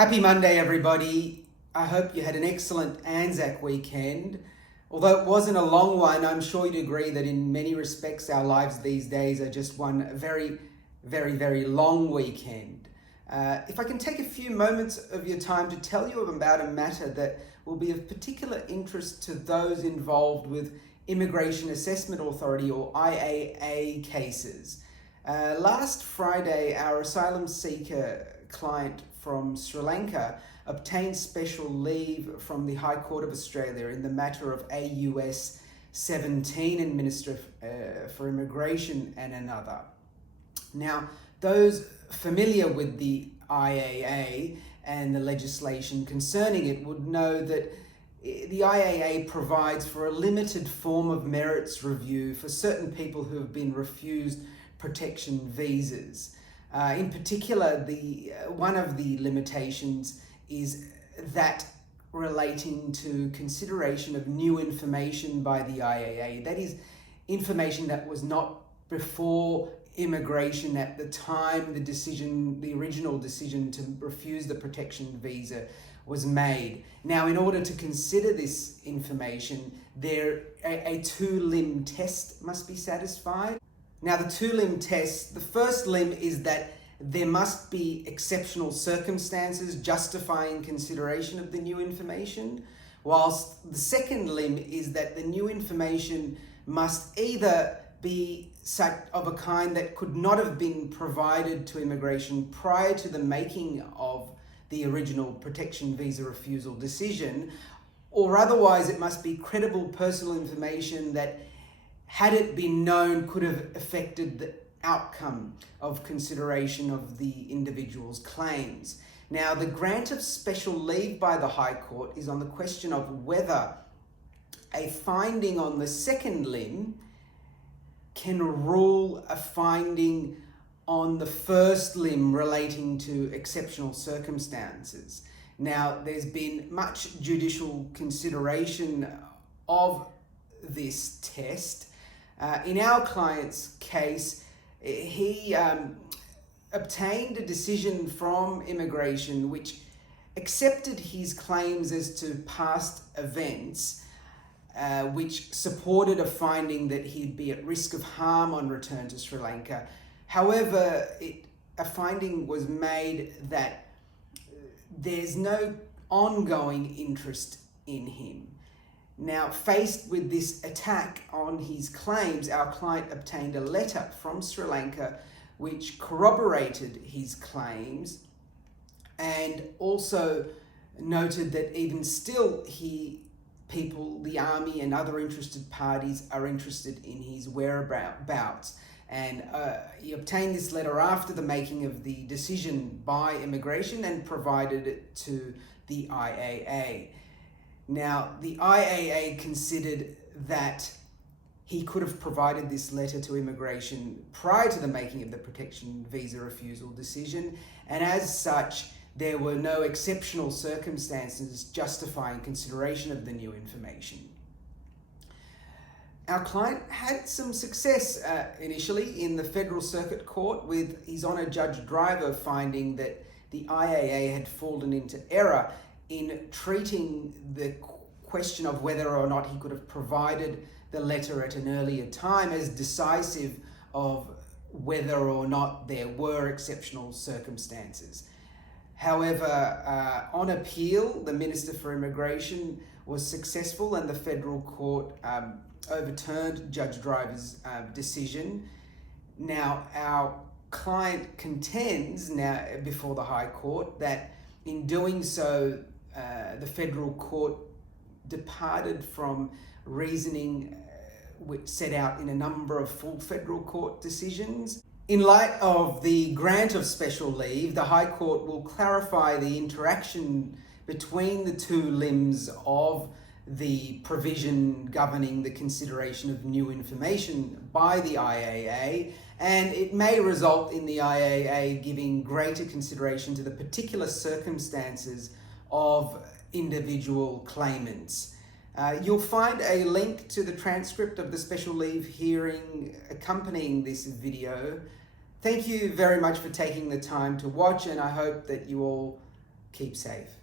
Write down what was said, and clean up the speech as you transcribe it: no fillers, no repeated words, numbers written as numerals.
Happy Monday, everybody. I hope you had an excellent Anzac weekend. Although it wasn't a long one, I'm sure you'd agree that in many respects our lives these days are just one very long weekend. If I can take a few moments of your time to tell you about a matter that will be of particular interest to those involved with Immigration Assessment Authority or IAA cases. Last Friday, our asylum seeker client from Sri Lanka obtained special leave from the High Court of Australia in the matter of AUS 17 and Minister for Immigration and another. Now, those familiar with the IAA and the legislation concerning it would know that the IAA provides for a limited form of merits review for certain people who have been refused protection visas. In particular, one of the limitations is that relating to consideration of new information by the IAA. That is, information that was not before immigration at the time the original decision to refuse the protection visa was made. Now, in order to consider this information, a two-limb test must be satisfied. Now, the two-limb test, the first limb is that there must be exceptional circumstances justifying consideration of the new information, whilst the second limb is that the new information must either be such of a kind that could not have been provided to immigration prior to the making of the original protection visa refusal decision, or otherwise it must be credible personal information that, had it been known, could have affected the outcome of consideration of the individual's claims. Now, the grant of special leave by the High Court is on the question of whether a finding on the second limb can rule a finding on the first limb relating to exceptional circumstances. Now, there's been much judicial consideration of this test. In our client's case, he obtained a decision from immigration which accepted his claims as to past events, which supported a finding that he'd be at risk of harm on return to Sri Lanka. However, a finding was made that there's no ongoing interest in him. Now, faced with this attack on his claims, our client obtained a letter from Sri Lanka which corroborated his claims and also noted that even still the army and other interested parties are interested in his whereabouts. And he obtained this letter after the making of the decision by immigration and provided it to the IAA. Now, the IAA considered that he could have provided this letter to immigration prior to the making of the protection visa refusal decision, and as such, there were no exceptional circumstances justifying consideration of the new information. Our client had some success initially in the Federal Circuit Court with His Honour Judge Driver finding that the IAA had fallen into error in treating the question of whether or not he could have provided the letter at an earlier time as decisive of whether or not there were exceptional circumstances. However, on appeal, the Minister for Immigration was successful and the Federal Court overturned Judge Driver's decision. Now, our client contends now before the High Court that in doing so, the Federal Court departed from reasoning which set out in a number of full Federal Court decisions. In light of the grant of special leave, the High Court will clarify the interaction between the two limbs of the provision governing the consideration of new information by the IAA, and it may result in the IAA giving greater consideration to the particular circumstances of individual claimants. You'll find a link to the transcript of the special leave hearing accompanying this video. Thank you very much for taking the time to watch, and I hope that you all keep safe.